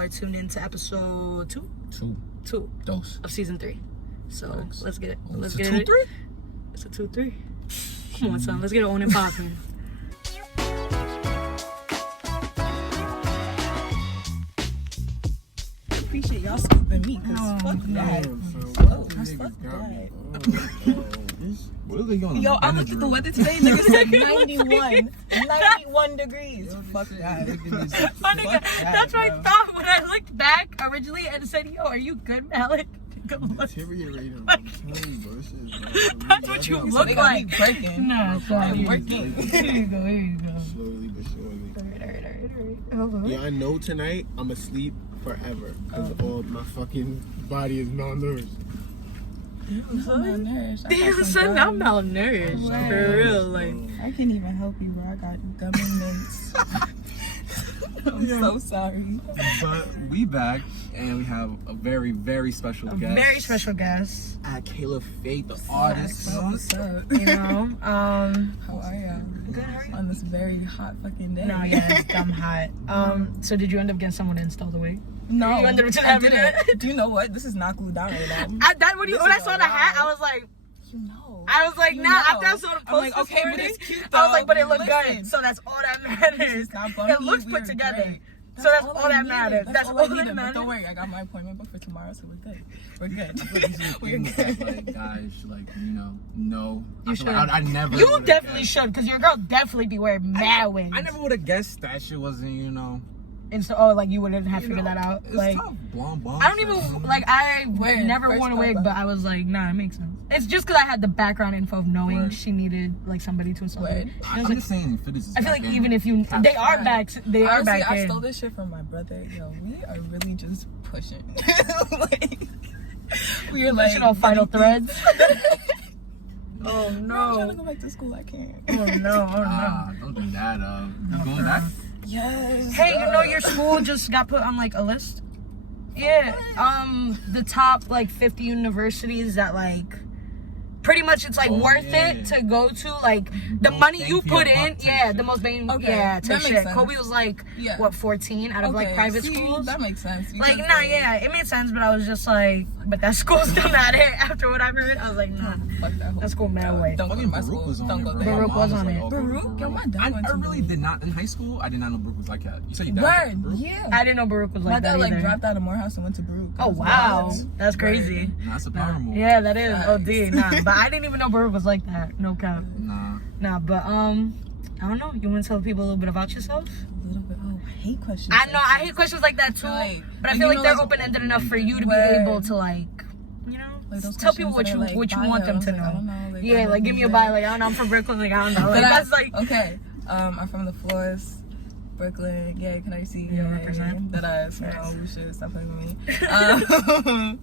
y'all are tuned into episode two of season 3. So let's get it. Let's get it. It's a 2-3. Come on, son. Let's get it on and popping. Appreciate y'all scooping me, cause fuck that. Fuck that. What are they going? Yo, I looked at the weather today. Niggas said 91 degrees. Fuck that. That's what I thought when I looked back originally and said, "Yo, are you good, Maalik?" Deteriorating. That's what you look like. Breaking. No, I'm working. Here you go. Slowly but surely. Alright. Yeah, I know tonight I'm asleep forever because all my fucking body is malnourished. I'm so malnourished. Damn, son, I'm malnourished. For real, like. I can't even help you, bro. I got gummy mints. I'm so sorry. But we back and we have a very, very special guest. Very special guest. At KAYLAPHATE, the Artist. What's up? You know, How are y'all? Good, how are you? On this very hot fucking day. No, yeah, it's dumb hot. So did you end up getting someone to install the wig? No, You ended up just I having didn't. it? Do you know what? This is not glued down right now. When I saw the hat, I was like, You nah. know. After I saw the post I'm like, this okay, but morning, it's cute I was like, though. but it looked Listen. good. So that's all that matters. It's not bumpy, It looks we put are together. great. So that's all that matters. That's all I that needed. But matters. don't worry, I got my appointment booked for tomorrow, so we're good. We're good. We're good. Like, guys, like, no. You should. I never. You would've definitely guessed. should, because your girl definitely be wearing mad wigs. I never would have guessed that shit wasn't, And so, like, you wouldn't have figured that out. It's Like, tough. Blonde. I don't even, like, I Word, never first worn a wig, couple. but I was like, nah, it makes sense. It's just because I had the background info of knowing Word. she needed, like, somebody to install it. Word. I'm just saying, Fittest is I feel back like in. even if you, they are back, they are Honestly, back I in. stole this shit from my brother. Yo, we are really just pushing. Like, we are like Pushing on final threads. Oh I'm trying to no. go back to school. I can't. Oh no. Don't bring that up. You going back? Yes. Hey, you know your school just got put on like a list? Yeah. The top like 50 universities that like pretty much it's like worth it to go to, like the Most money bang you for your put in, buck type yeah, shit. the most bang, Okay, yeah, that type makes shit. sense. Kobe was like, Yeah. what, 14 out of like private see, schools? That makes sense. Like, because, nah, yeah, it made sense, but I was just like, but that school's still not it after what I've heard. I was like, nah, Fuck that whole that school mad way. Don't go to Fucking my Baruch school. was on Don't there, go bro. there. My Baruch mom was on like, it. oh, Baruch? Yo, my dad I went to really Baruch. did not in high school. I did not know Baruch was like that. You said your dad went to Word, Baruch? yeah. I didn't know Baruch was like My that dad like either. dropped out of Morehouse and went to Baruch. Oh, wow. That's crazy. Nah, that's a power move. Yeah, that is. Facts. OD. Nah, but I didn't even know Baruch was like that. No cap. Nah. But I don't know. You want to tell people a little bit about yourself? A little bit. Oh, I hate questions. I know. I hate questions like that too. Like, but I like, feel you like know, they're like, open-ended enough for you to be Word. able to like, you know, Like those tell people what questions you that are, like, want them bios, to like, know. I don't know, like, Yeah, I like give me a bio. Like, I don't know, I'm from Brooklyn. Like, I don't know. Like, that's like. Okay. I'm from the Floss, Brooklyn. Yeah, can I see? Yeah, represent. That ass. No, we should stop playing with me.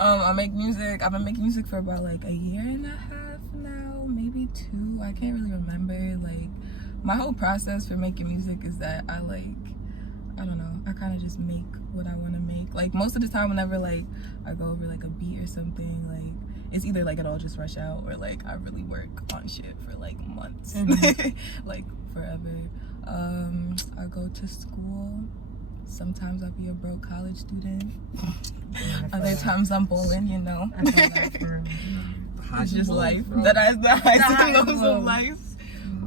I make music. I've been making music for about like a year and a half now, maybe 2. I can't really remember. Like, my whole process for making music is that I don't know, I kind of just make what I want to make. Like, most of the time whenever like I go over like a beat or something, like it's either like it all just rush out or like I really work on shit for like months. Like forever. I go to school. Sometimes I'll be a broke college student. Other times I'm bowling, you know. I feel that for It's just life. Bro. The highs and and lows lows. of life.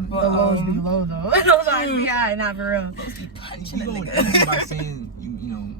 the lows be low though. Those are be high, not for real. You go in by saying, you know,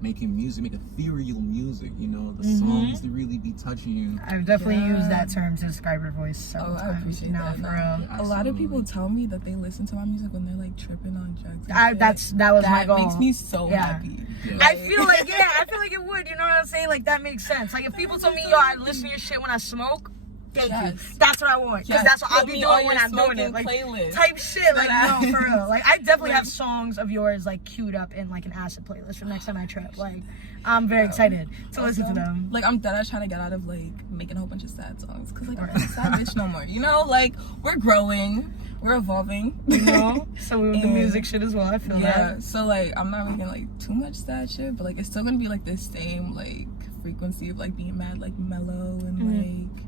making music, make ethereal music, you know, the songs that really be touching you. I've definitely used that term to describe her voice several I times. appreciate No, that. for real. A lot of people tell me that they listen to my music when they're like tripping on drugs. That was my That goal. makes me so happy. Yeah. I feel like it would. You know what I'm saying? Like that makes sense. Like if people told me, yo, I listen to your shit when I smoke. Thank you. That's what I want. Because that's what I'll be doing when I'm doing it. Like playlist. type shit. Like no, for real. Like I definitely have songs of yours like queued up in like an acid playlist for next time I trip. Like I'm very excited to listen to them. Like I'm dead ass trying to get out of like making a whole bunch of sad songs. Cause like I'm not a sad bitch no more. You know, like we're growing. We're evolving. You know? So with the music shit as well, I feel that. So like I'm not making like too much sad shit, but like it's still gonna be like the same like frequency of like being mad, like mellow and like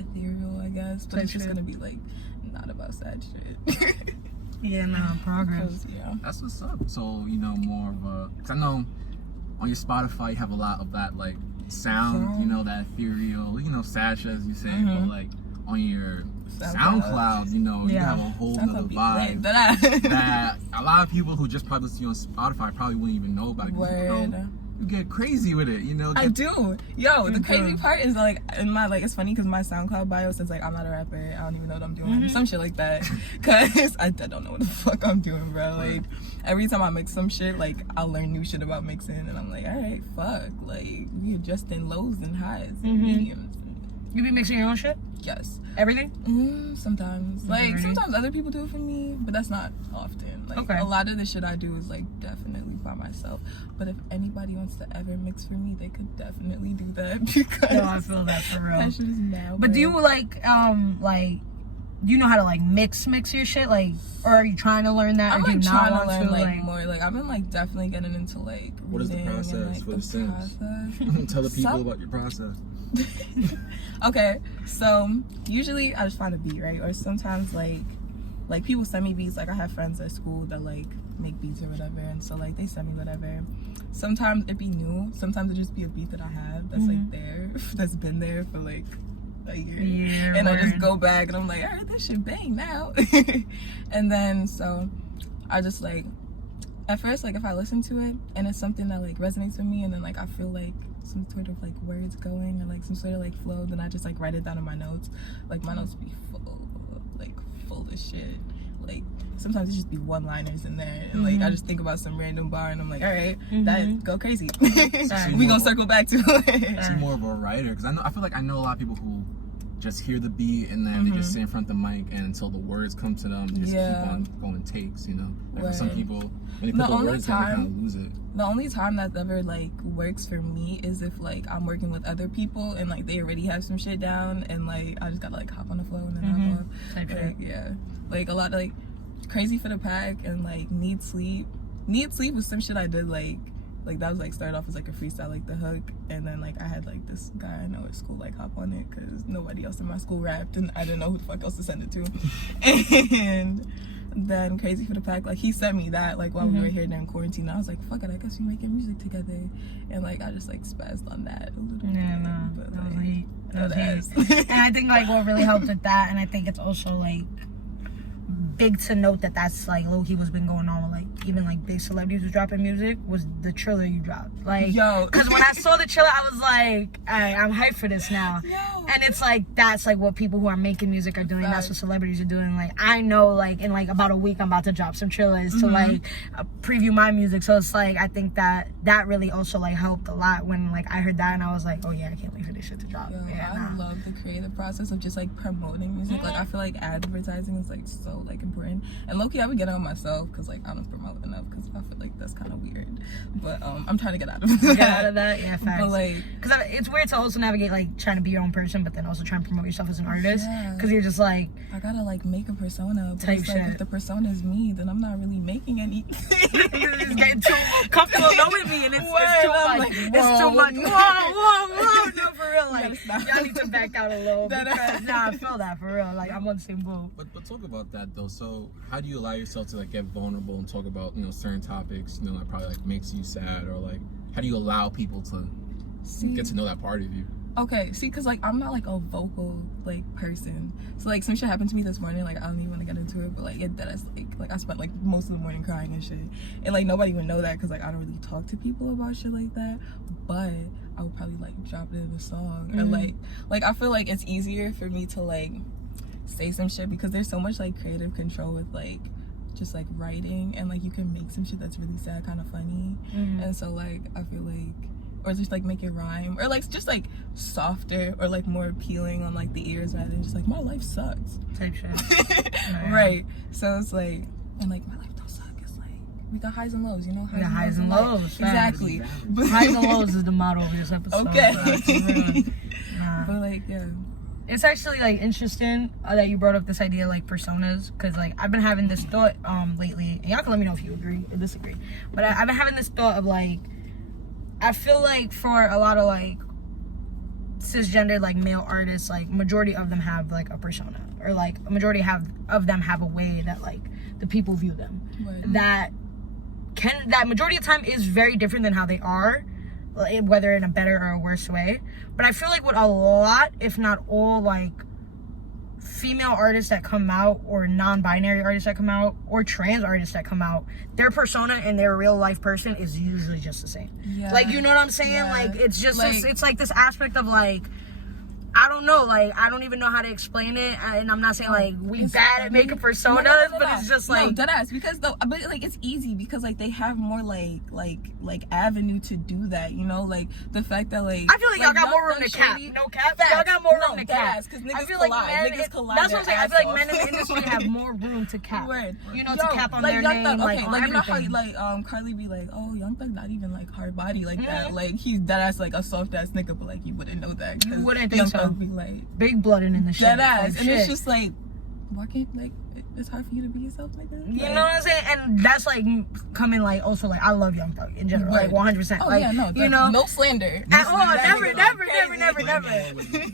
ethereal, I guess. But it's just gonna be like not about sad shit. Yeah, no, progress. Yeah. That's what's up. So, you know, more of a, cause I know on your Spotify you have a lot of that like sound, you know, that ethereal, you know, sash as you say, but like on your SoundCloud, you know, you have a whole nother vibe that a lot of people who just probably listen to you on Spotify probably wouldn't even know about it. You get crazy with it, you know. I do. Yo, the crazy part is like in my like it's funny because my SoundCloud bio says like I'm not a rapper. I don't even know what I'm doing. Some shit like that. Cause I don't know what the fuck I'm doing, bro. Like every time I mix some shit, like I'll learn new shit about mixing, and I'm like, all right, fuck. Like we adjust in lows and highs and mediums. You be mixing your own shit? Yes. Everything? Sometimes. Like sometimes other people do it for me, but that's not often. Like a lot of the shit I do is like definitely by myself. But if anybody wants to ever mix for me, they could definitely do that because I feel that for real. That shit is mad. But do you like do you know how to like mix your shit, like, or are you trying to learn that? I'm or do like you trying not to want learn like more. Like I've been like definitely getting into like what is the process and, like, for the Sims? process. Tell the people about your process. Okay, so usually I just find a beat, right? Or sometimes like people send me beats. Like I have friends at school that like make beats or whatever, and so like they send me whatever. Sometimes it be new. Sometimes it just be a beat that I have that's like there, that's been there for like a year. Yeah, and I just go back and I'm like, all right, this shit bang now. And then so I just like at first like if I listen to it and it's something that like resonates with me, and then like I feel like some sort of like words going or like some sort of like flow, then I just like write it down in my notes. Like my notes be full of shit. Like sometimes it just be one-liners in there, and like I just think about some random bar and I'm like, all right, that go crazy. We gonna circle back to it. So more of a writer, because I feel like I know a lot of people who just hear the beat and then they just sit in front of the mic, and until the words come to them, they just keep on going takes, you know. Like for some people, when they put the words down, they kind of lose it. The only time that ever like works for me is if like I'm working with other people and like they already have some shit down, and like I just gotta like hop on the flow and then hop off. Like, yeah, like a lot of like Crazy for the Pack and like Need Sleep was some shit I did like that was like started off as like a freestyle, like the hook, and then like I had like this guy I know at school like hop on it because nobody else in my school rapped and I didn't know who the fuck else to send it to. And then Crazy for the Pack, like he sent me that like while we were here during quarantine. I was like, fuck it, I guess we making music together, and like I just like spazzed on that a little bit. But that was like, and I think like what really helped with that, and I think it's also like big to note that that's like low-key what's been going on with like even like big celebrities who's dropping music, was the Triller you dropped. Like, yo, because when I saw the Triller, I was like, all right, I'm hyped for this now. And it's like that's like what people who are making music are doing. That's what celebrities are doing. Like I know like in like about a week I'm about to drop some Trillers to like preview my music. So it's like I think that really also like helped a lot when like I heard that, and I was like, oh yeah, I can't wait for this shit to drop. Yo, I love the creative process of just like promoting music. Like I feel like advertising is like so like important, and low-key I would get on myself because like I don't promote enough because I feel like that's kind of weird, but I'm trying to get out of that. Yeah, facts. But like, because it's weird to also navigate like trying to be your own person, but then also trying to promote yourself as an artist, because you're just like, I gotta like make a persona, but it's like if the persona is me, then I'm not really making any. It's getting too comfortable knowing me, and it's too much. Like, it's too much. Whoa, no, for real. Like y'all need to back out a little because I feel that for real. Like I'm on the same boat. But talk about that though. So how do you allow yourself to like get vulnerable and talk about, you know, certain topics, you know, that probably like makes you sad, or like how do you allow people to get to know that part of you? Okay, see, because like I'm not like a vocal like person, so like some shit happened to me this morning, like I don't even want to get into it, but like that's like I spent like most of the morning crying and shit, and like nobody would know that because like I don't really talk to people about shit like that, but I would probably like drop it in a song, or like I feel like it's easier for me to like say some shit because there's so much like creative control with like just like writing, and like you can make some shit that's really sad kind of funny, and so like I feel like, or just like make it rhyme, or like just like softer or like more appealing on like the ears rather than just like my life sucks type shit. Right, so it's like, and like my life don't suck, it's like we got highs and lows, you know. Highs and lows, exactly. Highs and lows is the motto of this episode. Okay. But like it's actually like interesting that you brought up this idea like personas, because like I've been having this thought lately, and y'all can let me know if you agree or disagree, but I've been having this thought of like, I feel like for a lot of like cisgender like male artists, like majority of them have like a persona, or like a majority of them have a way that like the people view them. Right. That majority of the time is very different than how they are, whether in a better or a worse way. But I feel like with a lot, if not all, like female artists that come out, or non-binary artists that come out, or trans artists that come out, their persona and their real life person is usually just the same. Yeah. Like, you know what I'm saying? Yeah. Like, it's just Like, it's like this aspect of like, I don't know, like, I don't even know how to explain it, and I'm not saying like we bad at making personas, but it's just like, no, deadass, because though, but like it's easy because like they have more like avenue to do that, you know, like the fact that like I feel like y'all got more room to cap. No cap, y'all got more room to cap. Because I feel like men, collide. that's what I'm saying. I feel like men in the industry have more room to cap. Word. You know, to cap on their name, okay, like on like you know how everything. like Carly be like, oh, Young Thug not even like hard body like that. Like he's deadass like a soft ass nigga, but like you wouldn't know that. You wouldn't think Young so. Thug be like Big blooded in the shit. deadass, Like, and it's just like, why can't like it's hard for you to be yourself, nigga. You know what I'm saying? And that's like coming like also like I love Young Thug in general, like 100%. Oh like, yeah, no, you know, no slander. at all, never.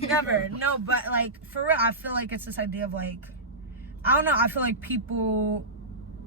Never. No, but like for real, I feel like it's this idea of like, I don't know. I feel like people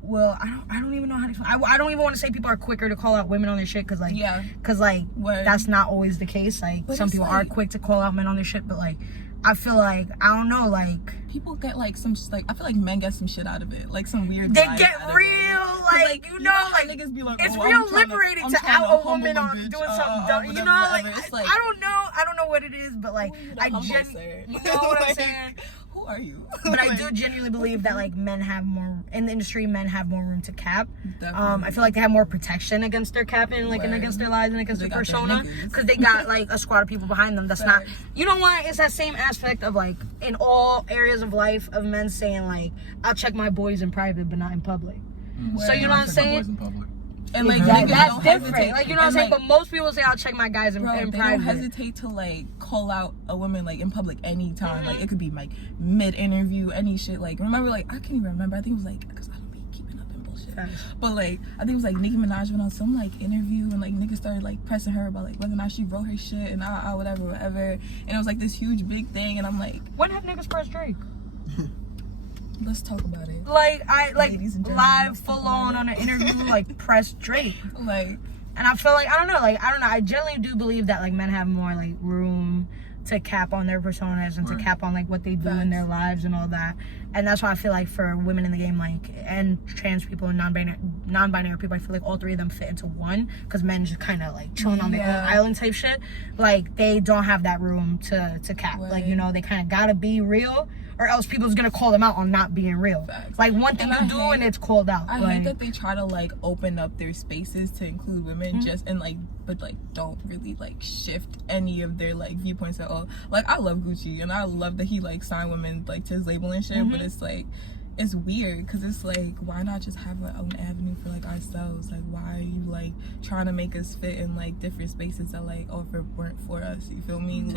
will. I don't even know how to explain. I don't even want to say people are quicker to call out women on their shit because Word. that's not always the case. Like But some it's people like, are quick to call out men on their shit, but like I feel like I don't know, like people get like some like I feel like men get some shit out of it, like some weird. they vibes get out of real, it. like you know, how like niggas be like, it's oh, real liberating to out a woman on bitch, doing something dumb. You know, like I don't know what it is, but like you know what I'm saying. Who are you? But I do genuinely believe that like men have more in the industry. Men have more room to cap. I feel like they have more protection against their capping, like and against their lies and against their persona, because they got like a squad of people behind them. That's not. You know why? It's that same aspect of like in all areas of life of men saying like, I'll check my boys in private, but not in public. So you know what I'm saying? And like that's different. Like you know what I'm saying? But most people say I'll check my guys in they private. don't hesitate to like call out a woman like in public anytime. Like it could be like mid interview, any shit. Like remember, like I can't even remember. I think it was like because I don't be keeping up in bullshit. But like I think it was like Nicki Minaj went on some like interview and like niggas started like pressing her about like whether or not she wrote her shit and whatever. And it was like this huge big thing. And I'm like, when have niggas pressed Drake? Let's talk about it. Like I like live full on an interview like press Drake. Like, and I feel like I don't know. I generally do believe that like men have more like room to cap on their personas and to cap on like what they do in their lives and all that. And that's why I feel like for women in the game, like and trans people and non-binary people, I feel like all three of them fit into one because men just kind of like chilling on their own island type shit. Like they don't have that room to cap. Like you know they kind of gotta be real. Or else people's gonna call them out on not being real. Like one thing you do and it's called out. I hate that they try to like open up their spaces to include women just and like but like don't really like shift any of their like viewpoints at all. Like I love Gucci and I love that he like signed women like to his label and shit, but it's like it's weird because it's like why not just have our own avenue for like ourselves? Like why are you like trying to make us fit in like different spaces that like weren't for us? You feel me?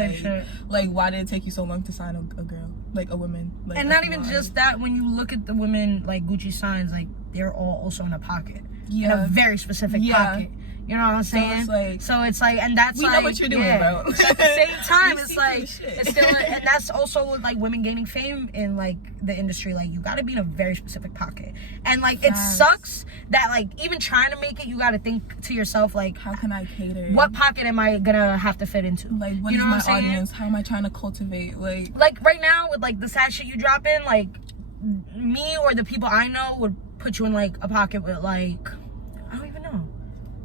Like why did it take you so long to sign a girl, like a woman? Like, and not even just that. When you look at the women like Gucci signs, like they're all also in a pocket, in a very specific pocket. You know what I'm saying? So it's like, and that's we like, know what you're doing, bro. At the same time, it's like, it's still, and that's also with like women gaining fame in like the industry. Like you got to be in a very specific pocket, and like it sucks that like even trying to make it, you got to think to yourself like, how can I cater? What pocket am I gonna have to fit into? Like what is my audience? How am I trying to cultivate? Like right now with like the sad shit you drop in, like me or the people I know would put you in like a pocket with like I don't even know.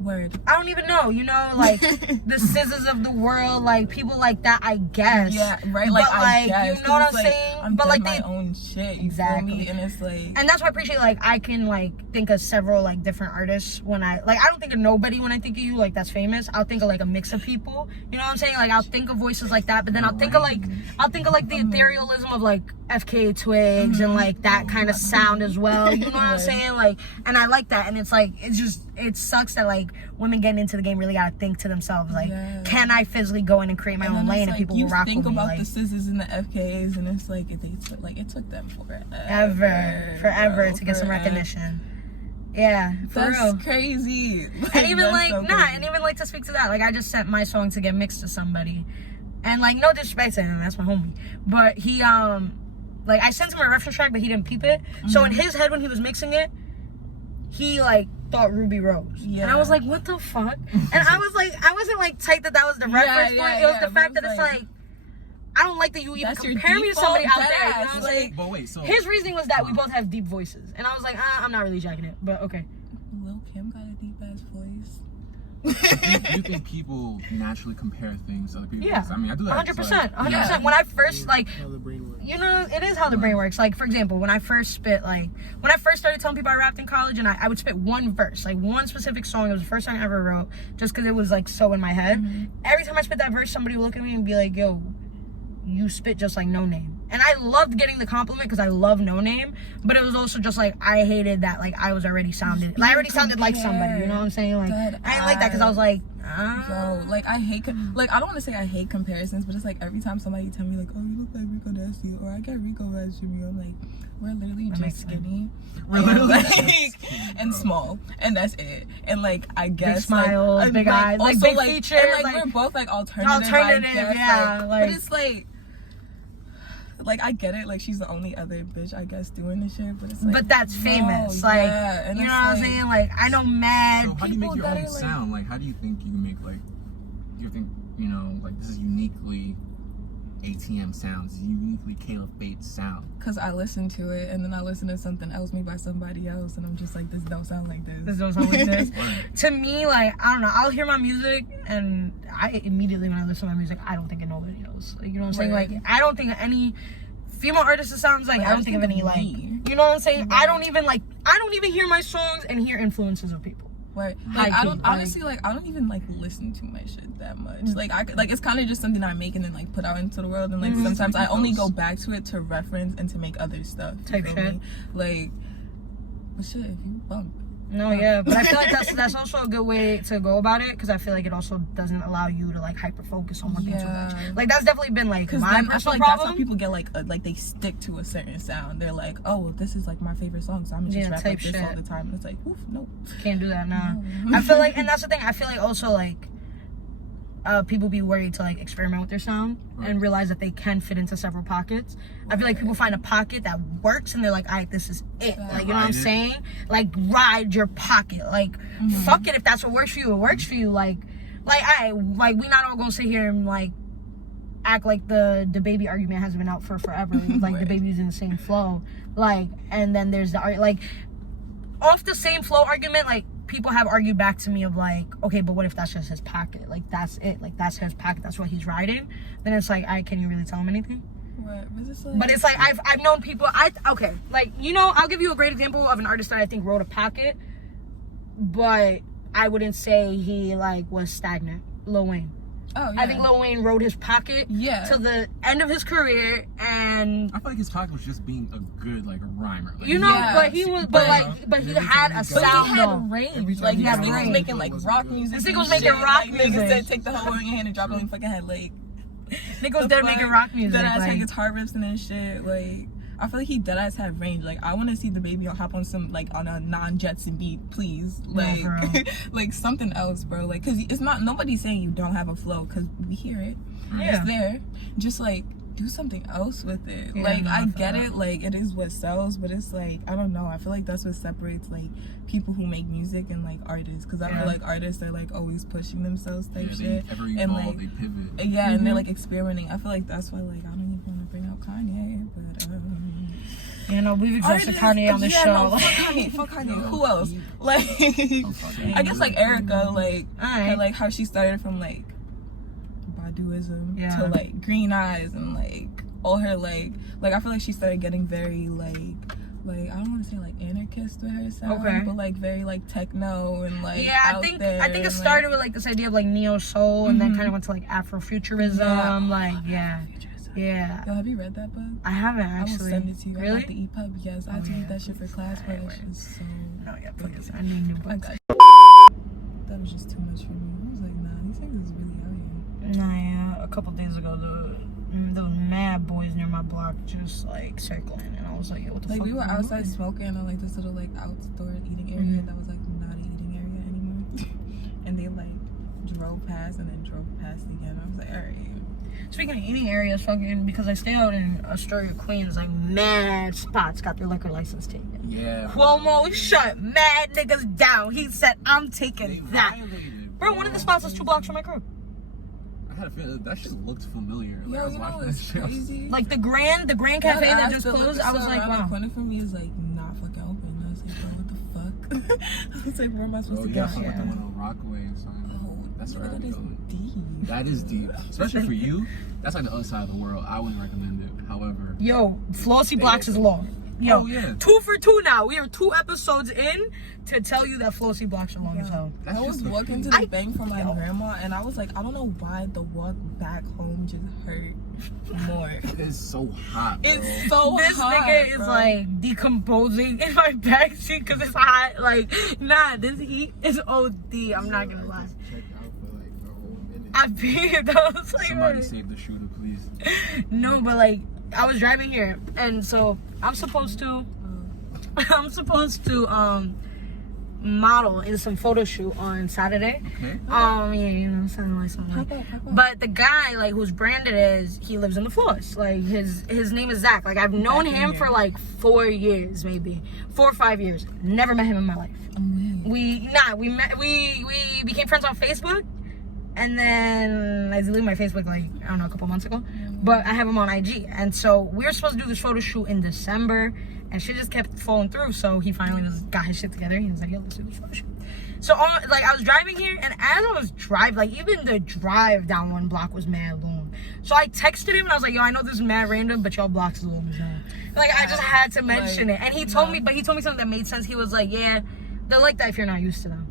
I don't even know, you know, like the scissors of the world, like people like that, I guess. Yeah, right. Like, but I guess, you know what I'm saying? I'm but like my own shit. Exactly. And it's like, and that's why I appreciate like I can like think of several like different artists when I don't think of nobody when I think of you like that's famous. I'll think of like a mix of people. You know what I'm saying? Like I'll think of voices like that, but then I'll think of like the etherealism of like FK Twigs and like that kind of sound as well. You know what I'm saying? Like, and I like that. And it's like it sucks that like women getting into the game really gotta think to themselves like, can I physically go in and create my own lane and people will rock with me? You think about like, the scissors and the FKs and it's like it took them forever to get some recognition. Yeah, for real. That's crazy. And even like and even like to speak to that, like I just sent my song to get mixed to somebody, and like no disrespect to him, that's my homie, but he Like, I sent him a reference track, but he didn't peep it. So in his head, when he was mixing it, he, like, thought Ruby Rose. Yeah. And I was like, what the fuck? And I was like, I wasn't, like, tight that was the reference point. It was the fact that it's, like, I don't like that you even compare me to somebody out there. You know what I'm saying? But wait, so his reasoning was that we both have deep voices. And I was like, I'm not really jacking it. But, okay. Lil Kim got a deep-ass voice. you think people naturally compare things to other people? Yeah. I mean, I do that. 100%. 100%. When I first, like, How the brain works. you know, it is how the brain works. Like, for example, when I first spit, like, when I first started telling people I rapped in college, and I would spit one verse, like, one specific song. It was the first song I ever wrote, just because it was, like, so in my head. Every time I spit that verse, somebody would look at me and be like, yo, you spit just like No Name. And I loved getting the compliment because I love No Name, but it was also just like I hated that like I was already sounded like I already sounded like somebody, you know what I'm saying? Like I didn't like that because I was like, yo, like I hate like I don't want to say I hate comparisons, but it's like every time somebody tell me like, oh, you look like Rico Nasty, or I get Rico vibes from you, I'm like, we're literally just skinny, and small, and that's it. And like I guess big smiles, like, big eyes, also, like big features, and like we're both like alternative, yeah. Like, but it's like I get it, like she's the only other bitch I guess doing this shit, but it's like, but that's famous, like and you know what I'm saying? Like I know mad. So how do you make your own like, sound? Like how do you think you can make like you think you know like this is uniquely ATM sounds, uniquely KAYLAPHATE sound? Cause I listen to it and then I listen to something else made by somebody else and I'm just like, this don't sound like this. This don't sound like this. To me, like I don't know, I'll hear my music and I immediately when I listen to my music, I don't think of nobody else. Like you know what I'm saying? Like I don't think of any female artist that sounds like I don't think of any like you know what I'm saying? I don't even hear my songs and hear influences of people. Right. Like I don't honestly like I don't even like listen to my shit that much. Like I like it's kind of just something I make and then like put out into the world and like sometimes I only go back to it to reference and to make other stuff. Type shit. Me? Like, but shit, if you bump. No, yeah, but I feel like that's also a good way to go about it because I feel like it also doesn't allow you to like hyper focus on one thing too much. Like that's definitely been like my personal I feel like problem. That's how people get like they stick to a certain sound. They're like, oh, well, this is like my favorite song, so I'm gonna just rap like this all the time. And it's like, oof, nope, can't do that now. I feel like, and that's the thing. I feel like also like people be worried to like experiment with their sound and realize that they can fit into several pockets. I feel like people find a pocket that works and they're like, alright, this is it. Like, you know what I'm saying? Like, ride your pocket. Like, fuck it. If that's what works for you, it works for you. Like, we not all gonna sit here and like act like the baby argument hasn't been out for forever. Like, the baby's in the same flow. Like, and then there's the like off the same flow argument. Like, people have argued back to me of like, okay, but what if that's just his pocket? Like, that's it. Like, that's his pocket. That's what he's riding. Then it's like, can you really tell him anything? What? Like? But it's like, I've known people, okay, like, you know, I'll give you a great example of an artist that I think wrote a pocket, but I wouldn't say he, like, was stagnant. Lil Wayne. Oh, yeah. I think Lil Wayne wrote his pocket till the end of his career, and I feel like his pocket was just being a good like rhymer. Like, you know, but he was, but he had a sound. He had range. Like he was making like rock music. This nigga was making rock music. Nigga said, take the whole world in your hand and drop it on your fucking head. Like nigga was dead making rock music. Dead ass had guitar riffs and shit. Like I feel like he dead ass had range. Like I want to see the baby hop on some like on a non-Jetson beat, please. Like like something else, bro. Like cause it's not nobody's saying you don't have a flow, cause we hear it. It's there. Just like do something else with it. Like I get it. Like it is what sells, but it's like I don't know. I feel like that's what separates like people who make music and like artists. Cause I feel like artists are like always pushing themselves type shit. And like they pivot. Yeah, and they're like experimenting. I feel like that's why like I don't even want to bring out Kanye, but. You know, we've exhausted Kanye on this show. No, fuck Kanye. Who else? Like, I guess like Erica, like, like how she started from like Baduism to like Green Eyes and like all her like I feel like she started getting very like I don't want to say like anarchist with her sound, but like very like techno and like I think it started with like this idea of like neo soul and then kind of went to like Afrofuturism, like Yeah. Yo, have you read that book? I haven't actually. I will send it to you. Really? I got the EPUB. Yes, I had to read that shit for class, but it's just so. No, yeah, please. I need new books. That was just too much for me. I was like, nah, these things is really out here. Nah, yeah. A couple days ago, there was mad boys near my block just like circling, and I was like, yo, what the fuck? Like we were outside smoking on like this little like outdoor eating area that was like not an eating area anymore, and they like drove past and then drove past again. I was like, all right. Speaking of eating areas, fucking, because I stay out in Astoria, Queens, like, mad spots got their liquor license taken. Yeah. Cuomo shut mad niggas down. He said, I'm taking They that. violated, Bro, one of the spots was 2 blocks from my crib. I had a feeling that shit looked familiar. Like, I Yo, was you know watching that what's shit. crazy? Like, the Grand Cafe that just closed, I was like, The wow. corner for me is like not fucking open. I was like, bro, what the fuck? I was like, where am I supposed Oh, to you go? got something like the one on Rockaway and something. Oh, That's where that I'd be is going. deep. That is deep. Especially for you. That's like the other side of the world. I wouldn't recommend it. However. Yo, Flossy blocks is long. Yo, Oh, yeah. 2 for 2 now. We are 2 episodes in to tell you that Flossy blocks are long as hell. That's I was just a walking to feeling. the bank for my grandma, and I was like, I don't know why the walk back home just hurt more. It's so hot, bro. It's so This hot, nigga is bro. like decomposing in my backseat because it's hot. Like, nah, this heat is OD. I'm not gonna lie. Check out for like a whole minute. I peed. I was like, Somebody what? save the shooter, please. No, but like, I was driving here, and so I'm supposed to model in some photo shoot on Saturday. Okay. Yeah, you know, something like something. But the guy, like, whose brand it is, he lives in the Floss. Like, his name is Zach. Like, I've known him for like 4 years, maybe 4 or 5 years. Never met him in my life. We became friends on Facebook, and then I deleted my Facebook like, I don't know, a couple months ago. But I have him on IG, and so we were supposed to do this photo shoot in December, and shit just kept falling through. So he finally just got his shit together. He was like, "Yo, let's do this photo shoot." So like, I was driving here, and as I was driving, like, even the drive down 1 block was mad long. So I texted him, and I was like, "Yo, I know this is mad random, but y'all blocks is long as hell." Like, I just had to mention it, and he told me something that made sense. He was like, "Yeah, they're like that if you're not used to them."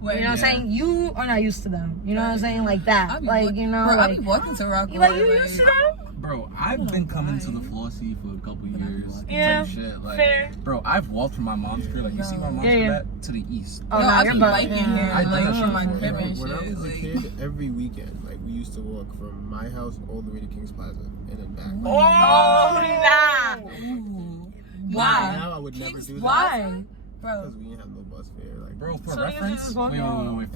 You know what I'm saying? You are not used to them. You know what I'm saying? Like that. Like, you know, bro, like, I be walking to Rockaway. you used to them? Bro, I've been coming to the Flossy for a couple years. Yeah, type shit. Like, fair. bro, I've walked from my mom's crib. Like, you see my mom's Yeah, crib yeah. at? To the east. Oh, Yo, no, I you're be biking biking here, I did like, that shit from my before. crib and When I shit. was a Like, kid, every weekend, like, we used to walk from my house all the way to Kings Plaza and then back. Oh, nah. ooh. Why? Now I would never do that. Why? Bro, Because we didn't have no bus fare. Like, Bro, for So you reference, just walk wait. For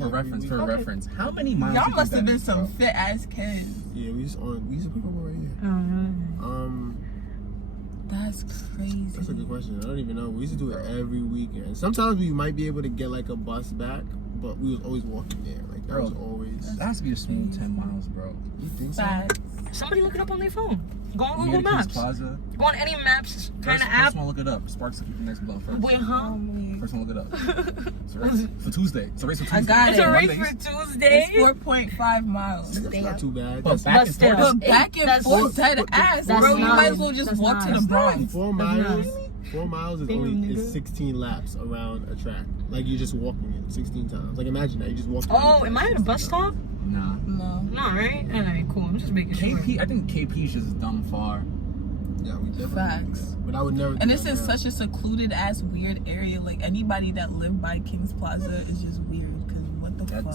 Every reference, week. for Okay. reference, how many miles? y'all you must think have that been is, some bro? fit ass kids. yeah, we used to pick up over right here. That's crazy. That's a good question. I don't even know. We used to do it every weekend. Sometimes we might be able to get like a bus back, but we was always walking there. Like, that Bro, was always. That has to be a smooth 10 miles, bro. You think so? Facts. Somebody look it up on their phone. Go on You Google go to Kings Maps. Plaza. Go on any maps kind First, of app. First one, look it up. Sparks the next blow first. Wait, huh? First one, look it up. It's a race for Tuesday. It's a race for Tuesday. I got It's it. a race Mondays. for Tuesday. It's 4.5 miles. That's not too bad. But That's back But and still. forth. But back and That's- forth, dead ass, that's bro. You not- might as well just that's walk to not- the Bronx. 4 miles. 4 miles is Damn, only nigga. is 16 laps around a track. Like, you're just walking it 16 times. Like, imagine that you just walk. Oh, am I at a bus stop? Nah. No. No, right? Alright, cool. I'm just making sure. KP, I think KP's just dumb far. Yeah, we definitely. Facts. do that. But I would never. And it's in such a secluded ass weird area. Like, anybody that lived by Kings Plaza is just weird. Cause what the fuck?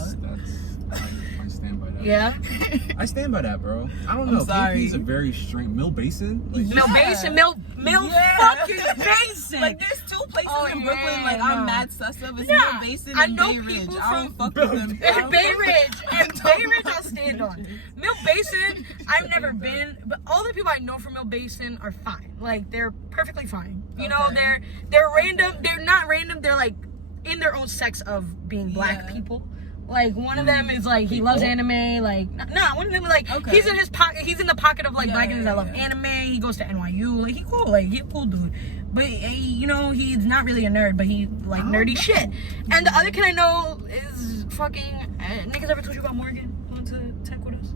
I stand by that. Yeah. I stand by that, bro. I don't I'm know. sorry. KP's a very strange. Mill Basin? Like, Mill Yeah. Basin, Mill Yeah. fucking Basin. Like, there's 2 places Oh, in Brooklyn, yeah, like, no. I'm mad sus of. It's Yeah. Mill Basin I and know Bay Ridge. people I don't from- fuck with them. I don't Bay fuck- Ridge and Bay Ridge I'll stand on. Mill Basin, I've never been, but all the people I know from Mill Basin are fine. Like, they're perfectly fine. You know, Okay. they're random. They're not random. They're like in their own sex of being black Yeah. people. Like, one of them is like, he loves anime. Like, nah, one of them is like, Okay. he's in his pocket. He's in the pocket of like Yeah, black dudes that love yeah. anime. He goes to NYU. Like, he cool. Like, he a cool dude. But you know, he's not really a nerd, but he like nerdy shit. And the other kid I know is fucking. Niggas ever told you about Morgan going to tech with us?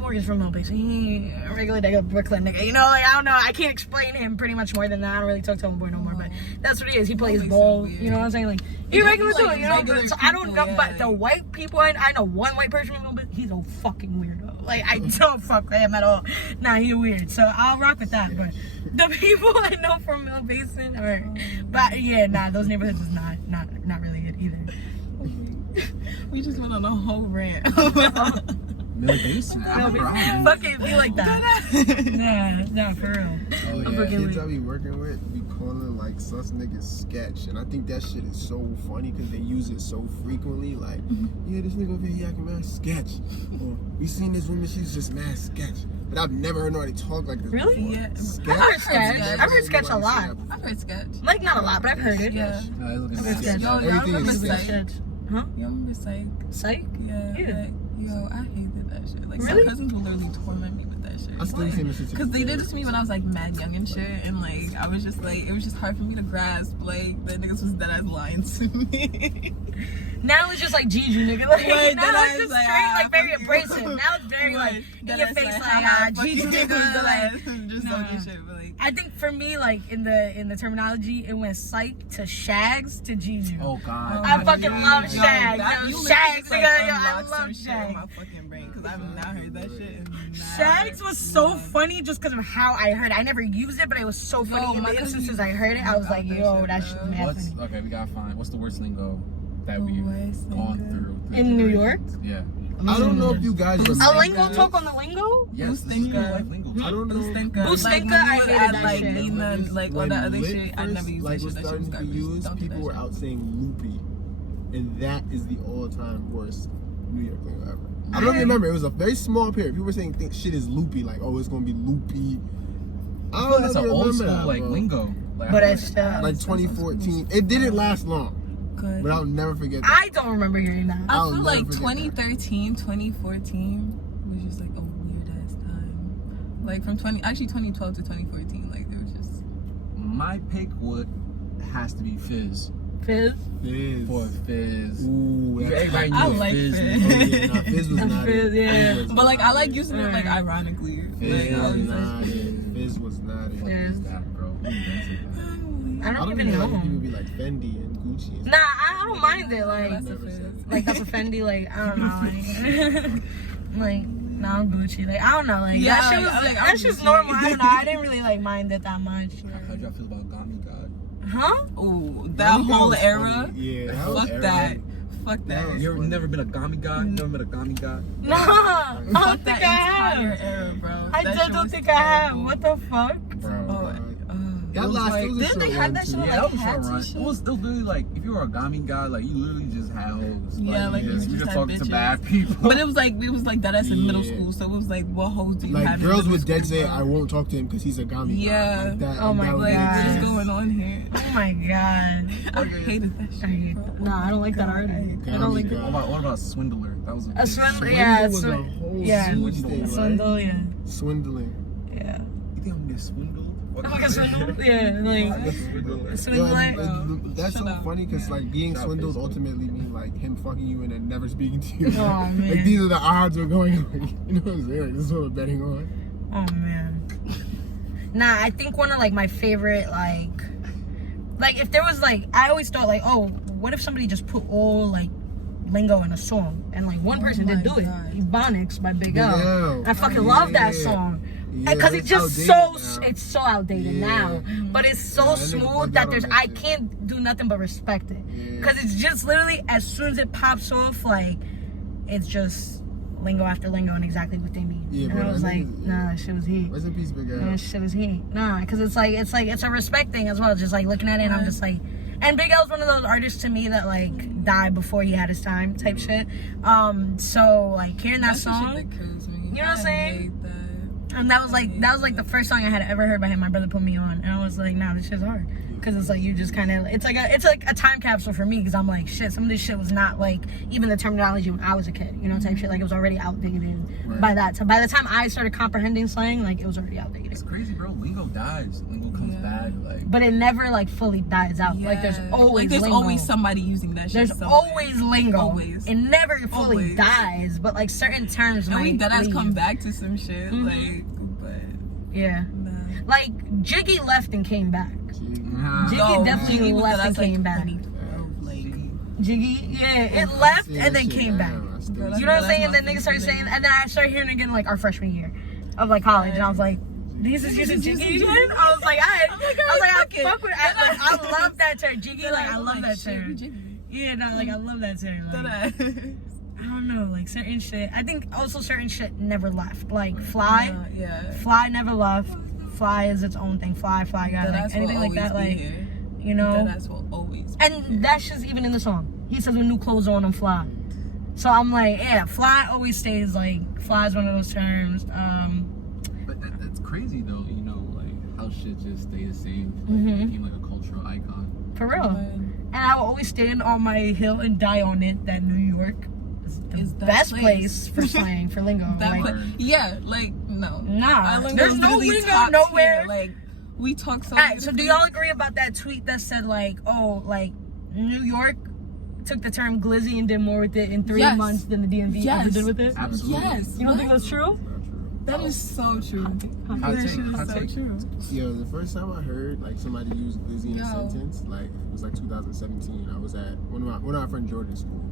Morgan's from Mill Basin. He a regular nigga, Brooklyn nigga. You know, like, I don't know. I can't explain him pretty much more than that. I don't really talk to him boy no more, but that's what he is. He plays Mill Basin ball. weird. You know what I'm saying? Like, he's Yeah, regular he's too. like You know, regular so I don't people, know. yeah, But the like- white people, I know one white person from Mill Basin. He's a fucking weirdo. Like, I don't fuck with him at all. Nah, he weird. So I'll rock with that. But the people I know from Mill Basin are, but yeah, nah, those neighborhoods is not really it either. We just went on a whole rant. Millie Basin. Fuck it, be like that. Nah, for real. Oh, I'm yeah, fucking kids weak. I be working with be calling like sus niggas sketch, and I think that shit is so funny because they use it so frequently. Like, yeah, this nigga over here acting mad sketch, or we seen this woman, she's just mad sketch. But I've never heard nobody talk like this Really? before. Yeah. Sketch? I've heard sketch. Never I've heard sketch a nobody say lot. that before. I've heard sketch. Like not a lot, but I've heard it. Yeah. Look at I've heard that. sketch. Yo, y'all Everything remember is Psych? Sketch. Huh? You remember Psych? Psych? Yeah. Yeah. Like, yo, I hated that shit. Like, Really? my cousins would literally torment me with that shit. I still seen this shit. Because they did this to me when I was like mad young and shit, and like I was just like, it was just hard for me to grasp like that niggas was dead ass lying to me. Now it's just like Gigi, nigga. Like, Right, now that it's just is straight, like, very fuck you. abrasive. Now it's very, like, in That your is face, like, haha, fuck Gigi, you. nigga. That Like, ass, just nah. talking shit, but like. I think for me, like, in the terminology, it went psych to shags to Gigi. Oh God. I fucking love Yo, Shags. that- Yo, you literally Shags, just, like, nigga. Yo, I unlocked love some shit in Shags. my fucking brain because I've not heard that shit in mad Shags was so long. funny just because of how I heard it. I never used it, but it was so funny. Yo, In my the cousin instances I heard it, I was like, that yo, shit, that bro. shit's mad What's funny. okay? We gotta find. What's the worst lingo that The we've worst gone lingo. through? In New York? Yeah. I don't know if you guys remember. A lingo talk on the lingo? Yes. Who's this is thinking? like lingo. I don't know. Boostinka. Boostinka, Like, I when you would hated add, that like, shit. Nina, like, all When that other lit shit. I never first, used like, that was shit. That shit starting was to be garbage. used, Don't do people that were shit. out saying loopy, and that is the all-time worst New York lingo ever. I don't remember. It was a very small period. People were saying shit is loopy, like, oh, it's gonna be loopy. I I don't feel that's know an if you old remember school that, like bro. lingo. Like, But I it's feel Like 2014. It didn't last long, Good. but I'll never forget that. I don't remember hearing that. I I'll feel never like forget 2013, 2014 was just like a weird ass time. Like from 2012 to 2014, like there was just. my pick has to be Fizz. Fizz? Fizz. For Fizz. Ooh, that's Everybody I knew like Fizz. Fizz. Oh, yeah, nah, Fizz was not Fizz, it. yeah. Fizz was But like not I like it. using it like ironically. Fizz Like, I was was not like, it. Fizz was not it. What is that, bro? Who invented that? I I don't don't even even know like people him. be like Fendi and Gucci. And Nah, I don't mind it. That's Like, a never Fizz. said like that's a Fendi. Like, I don't know. Like, nah, I'm Gucci. Like, I don't know. Like, Yeah, that shit was I like, that I'm shit's Gucci. normal. I don't know. I didn't really like mind it that much. How'd y'all feel about Gami God? Huh? Ooh, that was whole funny. era. Yeah, that was Fuck era. that. Fuck That that. was You ever funny. never been a Gami God? Never met a Gami God? Nah, I don't Fuck think that I entire have. era, bro. I That just shit don't was think I have. terrible. What the fuck? Bro. Oh, That It was last like- it was a didn't short they have one, that too. shit on, Yeah, like, that was hats a and run. shit? It was literally like if you were a Gami God, like you literally just had hoes. Yeah, like, you you just, just you're had talking to bitches. bad people. But it was like that as in middle Yeah. school. So it was like, what hoes do you Like have? in girls middle would dead school, say, bro? I won't talk to him because he's a gami. Yeah. Like that, Oh and my that would Like, make what is sense. going on here? Oh my god. I hated that I shit. hate bro. that. Nah, I don't like that already. I don't like Gami what about Swindler? That was a swindle. Swindle Yeah, was a swindle. whole Yeah. huge Swindle, thing, A right? swindle. Yeah. Swindling. Yeah. You think I'm gonna get swindled? What Like a swindle. Yeah. Like Swindler. swindle. Yo, Like, that's so Shut up. funny because like being Shut up, swindled Facebook. ultimately mean like him fucking you and then never speaking to you. Oh, man. Like these are the odds we're going on. You know what I'm saying? Like, this is what we're betting on. oh man. Nah, I think one of like my favorite like if there was like I always thought like, oh, what if somebody just put all like lingo in a song and like one Oh person did my do it. God. Ebonics by Big Big L. L. I fucking Oh, love that yeah. song. Yeah, Because but it's just outdated so now. it's so outdated Yeah. now, but it's so Yeah, that nigga smooth bugged that out there's on that I shit. can't do nothing but respect it. Yeah. Because it's just literally as soon as it pops off, like it's just lingo after lingo and exactly what they mean. Yeah, and bro, I was that like, nigga- nah, that shit was heat. Rest in peace, Big L. Yeah, shit was heat. Nah, because it's a respect thing as well. Just like looking at it, and I'm just like, and Big L's one of those artists to me that like died before he had his time type shit. So like hearing that That's the shit song, that kills me. You know what I'm I saying? hate that. and that was like the first song I had ever heard by him. My brother put me on, and I was like, nah, this shit's hard. Because it's like you just kind of, it's like a time capsule for me. Because I'm like, shit, some of this shit was not like even the terminology when I was a kid, you know, type shit. Like it was already outdated by that time. By the time I started comprehending slang, like it was already outdated. It's crazy, bro. Lingo dies. Lingo comes back. Like But it never like fully dies out. Like there's always lingo. always somebody using that shit. There's somewhere. always lingo. Always. It never fully Always. dies, but like certain terms And might we dead ass leave. come back to some shit. Mhm. Like, but Yeah. nah. Like Jiggy left and came back. nah. Jiggy Yo, definitely Jiggy was left dead and ass, like, came back. 2012, like, Jiggy, yeah, it left and then came back. Bro, You know what I'm that's saying? And my then niggas started favorite. saying, and then I started hearing it again like our freshman year of like college, and I was like, these is using Jiggy again. I was like, I fuck with, I love that term, Jiggy. Like I love that term. Yeah, no, like I love that term. Like, I don't know, like certain shit. I think also certain shit never left. Like Fly, Yeah. Fly never left. Fly is its own thing. Fly guy, like anything like that, like you know. That's what always. And that's just even in the song. He says with new clothes on, I'm fly. So I'm like, yeah, fly always stays like fly is one of those terms. But that's crazy though, you know, like how shit just stay the same. Mhm. Became like a cultural icon. For real. And I will always stand on my hill and die on it that New York is the best place for slang, for lingo. Yeah, like, no. Nah, Lingo there's no literally lingo top nowhere. tier. Like, we talk so Alright, so do y'all agree about that tweet that said like, oh, like New York took the term glizzy and did more with it in 3 Yes. months than the DMV ever did with it? Absolutely. Yes. You don't think that's true? That is so true. Hot That take, shit is hot so take. true. Yo, the first time I heard like somebody use glizzy in a Yo. sentence, like it was like 2017. I was at one of my friend Jordan's school.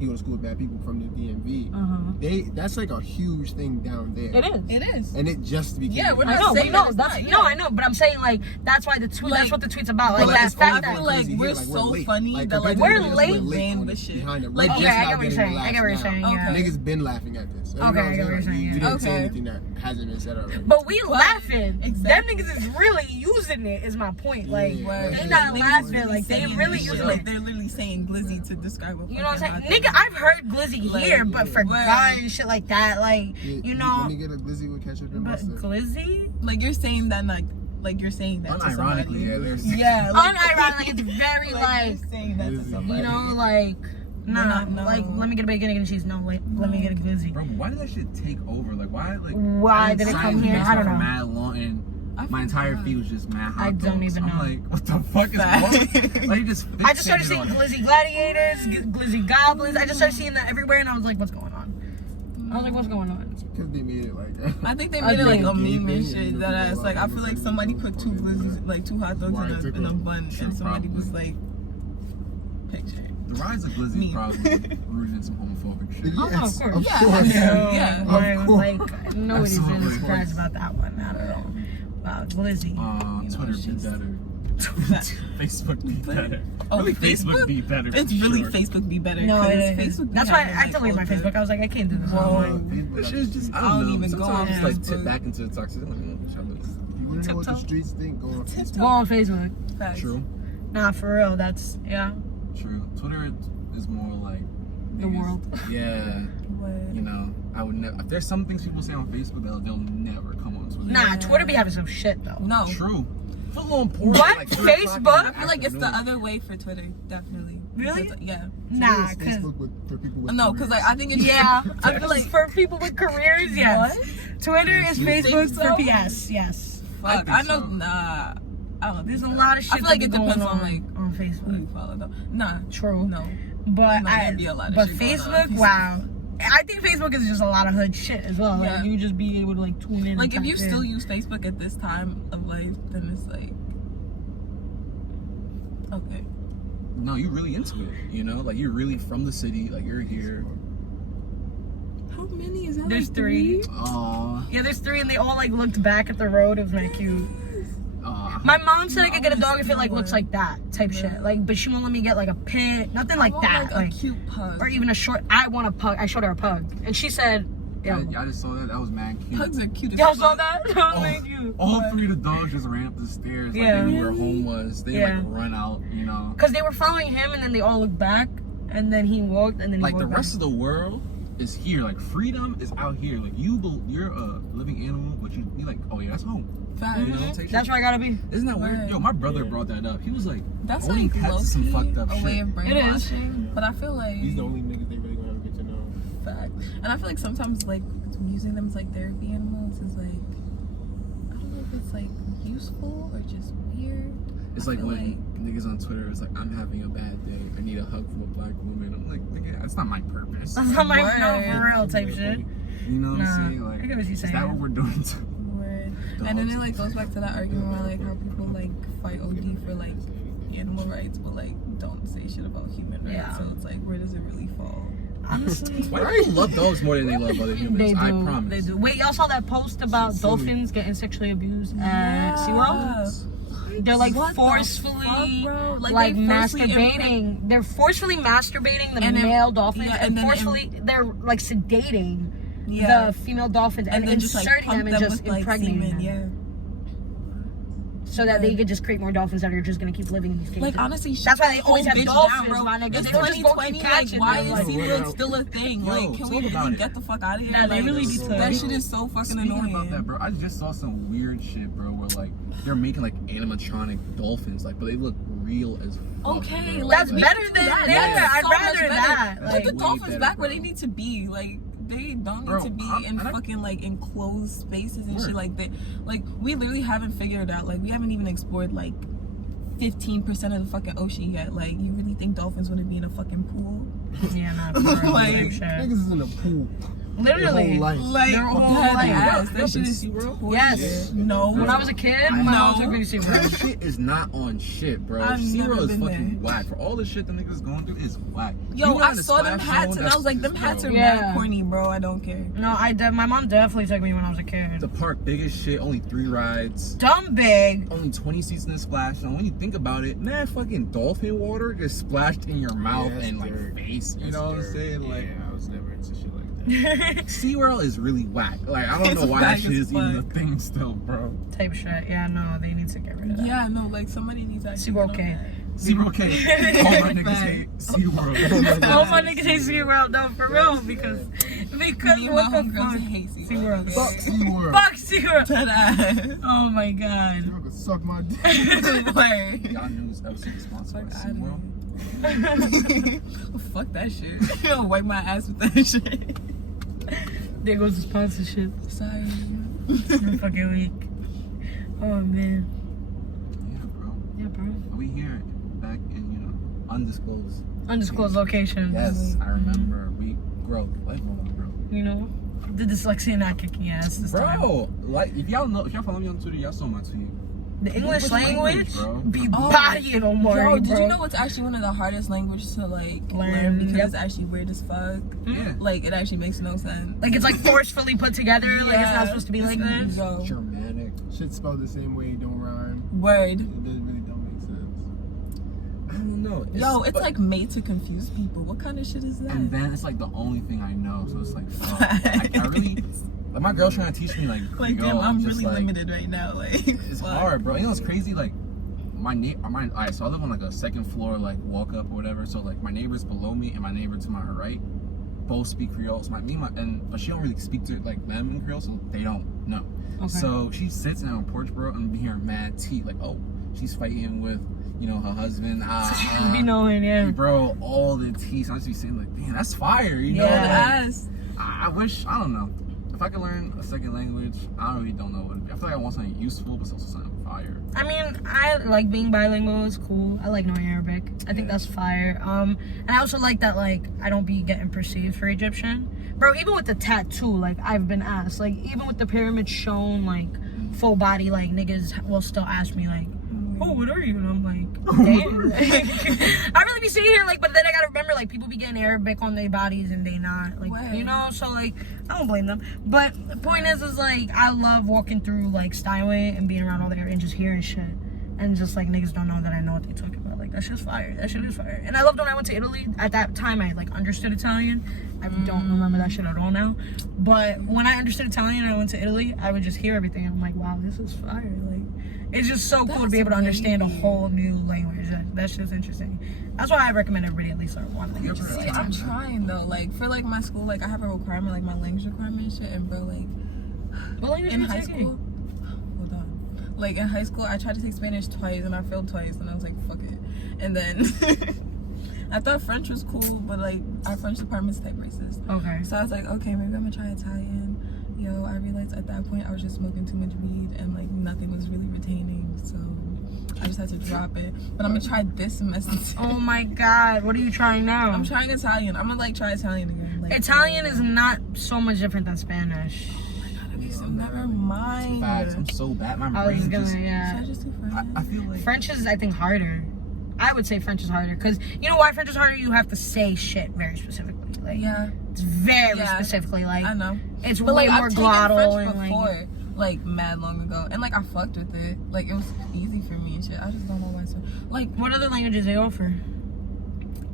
He go to school with bad people from the DMV. That's like a huge thing down there. It is. It is. And it just became. Yeah, we're I not know, saying but no, that it's that's not, no, I know, but I'm saying like that's why the tweet. Like- that's what the tweet's about. But, Like that it's fact only that I feel like crazy we're here, so late. funny that, like, compared to we're niggas, late on with it, shit. behind it. Like, We're okay, just I now get what you're getting saying. I get what you're relaxed saying. now. Yeah. Niggas been laughing at this. Okay, I get what you're saying, You yeah. didn't say Okay. anything that hasn't been said already. But we laughing. Exactly. Them niggas is really using it. Is my point. Like Yeah, they that not shit- laughing. Like they saying really this using shit. Like, it. they're literally saying glizzy to describe a You know what I'm saying? fucking Nigga, I've heard glizzy Like, here, but for what? God and shit like that, like Yeah, you Let know. me get a glizzy with ketchup and But mustard. glizzy? Like, you're saying that, like you're saying that to somebody. Unironically, yeah, there's Yeah. Like, Unironically, it's very like you're saying that to Glizzy. somebody. you know, like nah, No. like let me get a bacon, egg, and cheese. No, wait, let me get a glizzy. Bro, why did that shit take over? Like, why? Like, Why did it come here? I don't know. Mad long, and my entire feed was just mad hot I don't dogs. even I'm know. like, what the fuck is going? Like, just I just started fixated seeing on it. glizzy gladiators, glizzy goblins. I just started seeing that everywhere, and I was like, what's going on? I was like, what's going on? Because they made it like. I think they I made it like think a meme and gaming shit. and That ass. Like, I feel like somebody people put two glizzies, like 2 hot dogs in a bun, True, and somebody probably. was like, picture. The rise of glizzy Me. is probably rooted in some homophobic shit. Oh, no, of course. Yeah, yeah. Of course. Like nobody's really Absolutely. surprised about that one. Not at all. Wow, glizzy. You know, Twitter it's be just- better. Facebook be better. Oh, Really, Facebook be better. It's for really sure. Facebook be better. No, 'cause it is. Facebook be That's why having, I like, deleted my all the- Facebook. I was like, I can't do this. Whoa. anymore. That shit's just, I I don't don't know. even go Sometimes on like Facebook. tip back into the toxicity. Like, You wanna know what the streets think? Go on Facebook. Go on Facebook. Facts. True. Nah, for real. That's yeah. True. Twitter is more like The world. Yeah. What? You know, I would never. If there's some things people say on Facebook, they'll never come on Twitter. Nah, Twitter be having some shit though. No. True. Full on porn. What? Like 3 o'clock in Facebook? the I feel like it's the afternoon. other way for Twitter, definitely. Really? Because, yeah. Nah, It's cause Facebook for people with No, because like I think it's yeah, I feel like for people with careers, yes. Twitter is You think Facebook so? for PS, yes. fuck. think I know. so. Nah. I don't. There's a think so. lot of shit. I feel like that it be going depends on like on who Facebook. you follow though. Nah. True, No. but Might not be a lot of but shit going on Facebook, on wow. I think Facebook is just a lot of hood shit as well. Yeah. Like you just be able to like tune in. Like and if you tap in. still use Facebook at this time of life, then it's like okay. No, you're really into it. You know, like you're really from the city. Like you're here. How many is that? There's like 3. Aw. Yeah, there's 3, and they all like looked back at the road. It was very cute. Aw. My mom said I could get a dog if it like looks like that type shit. Like, but she won't let me get like a pit, nothing like I want, that. Like Like, a cute pug. or even a short. I want a pug. I showed her a pug, and she said, Yeah, "Yo, y'all just saw that. That was mad cute. Pugs are cute as y'all fuck. saw that? That was Oh. very cute." All 3 of the dogs just ran up the stairs. Like Yeah. they knew where home was. They Yeah. like run out. You know. Because they were following him, and then they all looked back, and then he walked, and then he Like the walked rest of the world is here. Like freedom is out here. Like you're a living animal, but you be like, oh yeah, that's home. Facts. You know, back. take That's shit. where I gotta be. Isn't that weird? Word. Yo, my brother brought that up. He was like, That's owning like pets is some low-key fucked up a way shit. of It is. brainwashing. But I feel like He's the only niggas they really gonna ever get to know. fact. And I feel like sometimes like using them as like therapy animals is like I don't know if it's like useful or just weird. It's I like feel when niggas on Twitter is like, I'm having a bad day. I need a hug from a black woman. I'm like, nigga, that's not my purpose. That's not my Word. no for real type shit. You know what Nah, I'm saying? Like, I get what you're is that saying. what we're doing to Word. dogs? And then it like goes back to that argument where like how people like fight OD for like animal rights but like don't say shit about human rights. Yeah. So it's like where does it really fall? Honestly, Why do people love dogs more than they love other humans? they do. I promise. They do. Wait, y'all saw that post about dolphins getting sexually abused at SeaWorld? They're like What the forcefully, fuck, bro? like they forcefully masturbating. They're forcefully masturbating the And then- male dolphins, yeah, and and then forcefully they're like sedating Yeah. the female dolphins and then just, inserting pump them and just with, like, impregnating semen, them, yeah. so that they could just create more dolphins that are just gonna keep living in these cages. Like, honestly, that's why they always have bitch dolphins, down, bro. my nigga. It's They just won't 2020. keep Like, catching why them. is Like, SeaWorld still a thing? Yo, Like, can talk we about really it. get the fuck out of here? Nah, they Like, really need to. That shit is so fucking Speaking annoying. about that, bro, I just saw some weird shit, bro, where like they're making like animatronic dolphins, like, but they look real as fuck. Okay, bro. like, That's we better can do than that. yeah. That's I'd so much rather better. that. Put Like, the way dolphins better, back where bro. they need to be. Like, they don't need Bro, to be in I don't- fucking like enclosed spaces and Word. shit like that. Like, we literally haven't figured it out. Like, we haven't even explored like 15% of the fucking ocean yet. Like, you really think dolphins want to be in a fucking pool? yeah, not for real, Like, type shit. Niggas is in the pool. Literally. Their whole life. Like, Their whole dead life. ass. Yo, That shit is SeaWorld? torture. Yes. No. When I was a kid, my mom took me to That SeaWorld. shit is not on shit, bro. I've never SeaWorld is been fucking there. whack. For all the shit the niggas going through is whack. Yo, You know I in the saw them splash hats zone, and I was like, them that's- hats are bro, Yeah. mad corny, bro. I don't care. No, my mom definitely took me when I was a kid. The park big as shit, only 3 rides. Dumb big. Only 20 seats in the splash zone. When you think about it, man, fucking dolphin water just splashed in your mouth Yeah, that's and like dirt. face. You That's know what I'm dirt. saying? Like, Yeah, I was never into shit like that. SeaWorld is really whack. Like, I don't It's know why that whack shit as is even a fuck. thing still, bro. Type shit. Yeah, no, they need to get rid of that. Yeah, no, like somebody needs to actually SeaWorld get on K. that. SeaWorld K. All my niggas hate SeaWorld. All my niggas hate SeaWorld, no, for real, because Me and what my the homegirls fuck? hate SeaWorld. Fuck SeaWorld. Fuck SeaWorld. Dead ass. Oh my god. You can suck my dick. Like, Y'all knew this episode was sponsored by Fuck outta SeaWorld. fuck that shit. I'll wipe my ass with that shit. There goes the sponsorship. Sorry. I'm fucking weak. Oh man. Yeah, bro. Yeah, bro. We here back in, undisclosed. Undisclosed location. Yes, I remember. We growth, lifelong growth. You know, the dyslexia not kicking ass this time. Bro, like if y'all follow me on Twitter, y'all saw my tweet. The English language bro. be Oh. bodying on more. Yo, did bro. you know it's actually one of the hardest languages to like learn Learn, because yep. it's actually weird as fuck. Yeah. Like, it actually makes no sense. Like it's like forcefully put together. Like it's not supposed to be like this. Yo, Germanic. Shit spelled the same way, don't rhyme. word. It really don't make sense. I don't know. It's like made to confuse people. What kind of shit is that? And then it's like the only thing I know, so it's like, fuck. I really, like my girl's trying to teach me like, Like, yo, damn, I'm just, really like, limited right now. Like, It's fuck. hard, bro. You know what's crazy? Like alright, so I live on like a second floor, like walk up or whatever. So like my neighbors below me and my neighbor to my right both speak Creole. So but she don't really speak to like them in Creole, so they don't know. Okay. So she sits in her porch, bro, and be hearing mad tea, like, oh, she's fighting with, her husband. be knowing, yeah. Bro, all the tea. So I just be saying like, man, that's fire, you know? Yeah. Like, Ass. I wish, I don't know. If I could learn a second language, I really don't know what it'd be. I feel like I want something useful, but also something fire. I mean, I like being bilingual. It's cool. I like knowing Arabic. I think that's fire. And I also like that, like, I don't be getting perceived for Egyptian. Bro, even with the tattoo, like, I've been asked. Like, even with the pyramid shown, like, full body, like, niggas will still ask me, like, oh, what are you? And I'm like, damn. I really be sitting here, like, but then I gotta remember, like, people be getting Arabic on their bodies and they not. Like, Wow. you know? So, like, I don't blame them. But the point is, like, I love walking through, like, stylin and being around all the area and just hearing shit. And just, like, niggas don't know that I know what they talking about. Like, that shit's fire. That shit is fire. And I loved when I went to Italy. At that time, I, like, understood Italian. I don't remember that shit at all now. But when I understood Italian and I went to Italy, I would just hear everything. I'm like, wow, this is fire. Like, it's just so cool to be able to understand a whole new language. That's just interesting. That's why I recommend everybody at least learn one language. See, I'm trying though. Like, for like my school, like I have a requirement, like my language requirement and shit. And bro, like What language in are you high taking? school, hold on. Like in high school, I tried to take Spanish twice and I failed twice, and I was like, fuck it. And then I thought French was cool, but like our French department's type racist. Okay. So I was like, okay, maybe I'm gonna try Italian. Yo, I realized at that point I was just smoking too much weed and like nothing was really retaining, so I just had to drop it. But I'm gonna try this semester. Oh my god, what are you trying now? I'm trying Italian. I'm gonna like try Italian again. Like, Italian is not so much different than Spanish. Okay, so never mind. Facts. I'm so bad. My I was brain gonna, just. Should yeah. I just do French? I feel like. French is, I think, harder. I would say French is harder because you know why French is harder? You have to say shit very specifically. Like, Yeah, it's very Yeah. specifically. Like, I know. it's But way like more I've taken glottal French and before, like. like mad long ago, and like I fucked with it. Like it was easy for me and teach it. I just don't know why. So, like, What other languages they offer?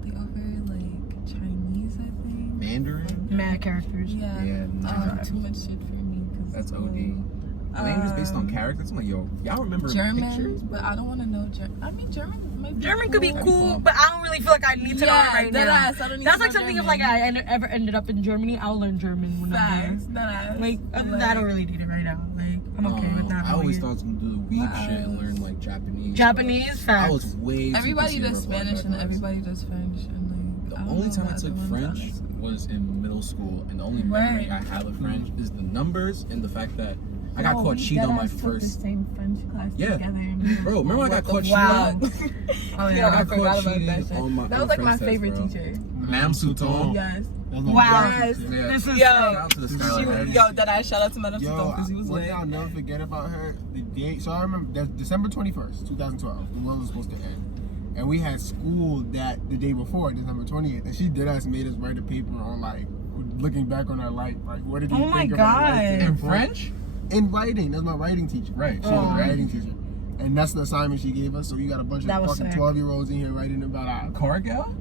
they offer like Chinese, I think. Mandarin? Mad characters. Yeah. Yeah, nah. Too much shit for me. Cause That's OD. Language based on characters. I'm like, yo, y'all remember German, pictures? but I don't want to know German. I mean, German German could be That'd be cool, cool. but I don't really feel like I need to know it right now. Ass, I don't need That's to like know something if German. like I ever ended up in Germany, I'll learn German when Facts, I'm that there. ass. Like, other than that, I don't really need it right now. Like, I'm okay with that. I always thought I was gonna do the weeb shit and learn like Japanese. Japanese, but facts. I was way too Everybody pussy to does reply Spanish and back. everybody does French and like. The only time I took French was in middle school, and the only memory I have of French is the numbers and the fact that I got caught cheating on my first. The same French class Yeah. together. Bro, remember I got caught Wow. cheating? Oh Yeah, yeah. I got forgot caught about cheating that shit. on my That was like my French test, favorite bro. teacher. Madame Souton. Yes. Wow. Yes. Yeah. This is Shout out to the She Skyline. was, yo, that I shout out to Madame Souton because he was what like. I'll never forget about her, the date. So I remember that's December 21st, 2012. The world was supposed to end. And we had school the day before, December 28th. And she did us, made us write a paper on like, looking back on our life. Like, what did you Oh my think about life God. to In the point? French? In writing. That's my writing teacher. Right. She was a writing teacher. And that's the assignment she gave us. So you got a bunch That of was fucking sick. 12-year-olds in here writing about our... Corrigal?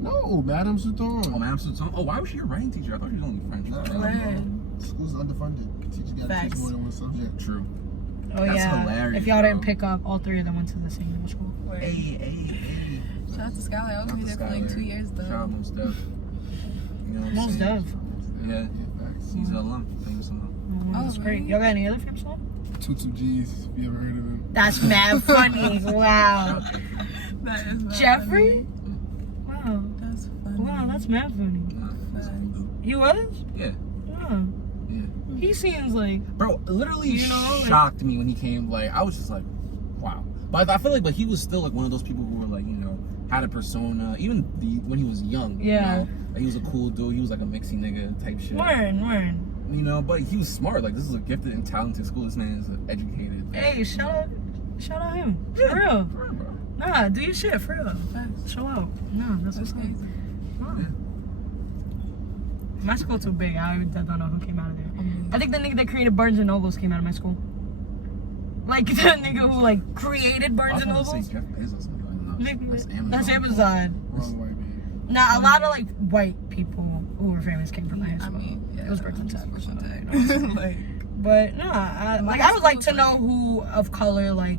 No, Madame Souton. Oh, Madame Souton. Oh, why was she your writing teacher? I thought she was only French. School's underfunded. Teachers got to Facts. teach more than one subject. True. Oh That's yeah. hilarious, If y'all bro. didn't pick up, all three of them went to the same middle school. Hey. Shout out to Skylar. I was gonna be there for like 2 years though. Shout out Mos Def. You know what I'm Most saying? Def. Yeah. Facts. He's an alum. Famous alum. Oh, that's great. really? Y'all got any other famous ones? 22G's, if you ever heard of him. That's mad funny. Wow. That is mad Jeffrey? funny. Wow. That's funny. Wow, that's mad funny. Nah, that's cool, dude. He was? Yeah. Oh. Yeah. He seems like Bro, literally You know, like- shocked me when he came. Like, I was just like, wow. But I feel like, but he was still like one of those people who were like, you know, had a persona. Even when he was young. Yeah. You know? Like, he was a cool dude. He was like a mixy nigga type shit. word. You know, but he was smart. Like, this is a gifted and talented school. This man is educated. Hey, shout out him. For real. For real, bro. Nah, do your shit, for real. Facts. Show out. No, that's what's That's up. crazy. Wow. My school too big. I don't know who came out of there. I think the nigga that created Barnes and Nobles came out of my school. Like the nigga who like created Barnes and I was Nobles. about to say Jeff Bezos. I'm like, no, That's Amazon. Wrong white man. Nah, a lot of like white people who were famous came from my high I school. mean, yeah, It was Brooklyn Tech. Brooklyn so, Tech. you know. Like, But no, I would like to know who of color, like,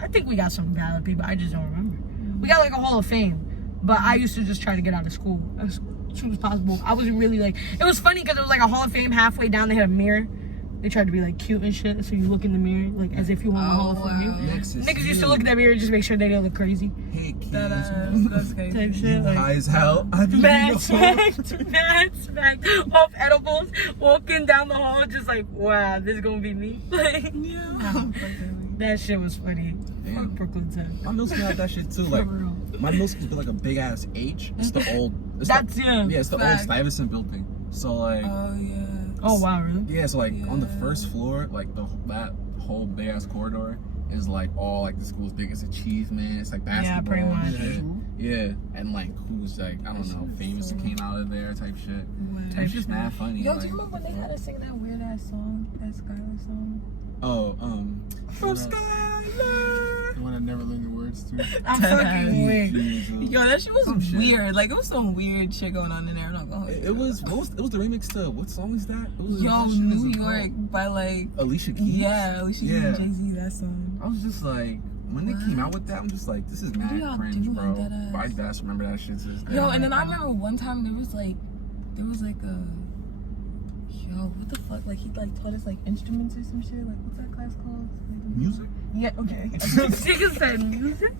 I think we got some valid people, I just don't remember. We got like a Hall of Fame, but I used to just try to get out of school as soon as possible. I wasn't really like, it was funny because it was like a Hall of Fame, halfway down they had a mirror. They tried to be like cute and shit, so you look in the mirror like as if you want the Hall of Fame. Niggas used to look at that mirror just to make sure they didn't look crazy. Hey, kids. that's crazy. Type shit, like. High as hell. I do Mad smacked off edibles, walking down the hall, just like, wow, this is gonna be me. Like, Yeah. that shit was funny. Damn. Fuck Brooklyn Tech. My middle school had that shit too. Like, For real. my middle school built like a big ass H. It's the old. It's That's yeah, it's the Facts. old Stuyvesant building. So like, Oh yeah. Oh wow, really? yeah. So like on the Yeah. first floor, like that whole big ass corridor is like all like the school's biggest achievement. It's like basketball. pretty much. and shit. Yeah, and like who's like I don't That know, shit was famous so- who came out of there type shit. Type It's just shit. mad funny. Yo, like, do you remember when they had to sing that weird ass song, that Skylar song? oh, from Yeah. Skylar. The one I never learned the words to. I'm fucking weak. Jesus. Yo, that shit was Some shit. weird. Like it was some weird shit going on in there. I'm not gonna hold you. It was the remix to what song is that? It was Yo, what shit is New it York called? by like Alicia Keys. yeah, Alicia Keys Yeah. and Jay-Z, that song. I was just like, when they came out with that, I'm just like, this is mad y'all cringe, doing, bro. deadass? But I just remember that shit to this day. Yo, and then I remember one time there was like a what the fuck? Like he like taught us like instruments or some shit. Like what's that class called? Music? Yeah, okay. Nigga said music.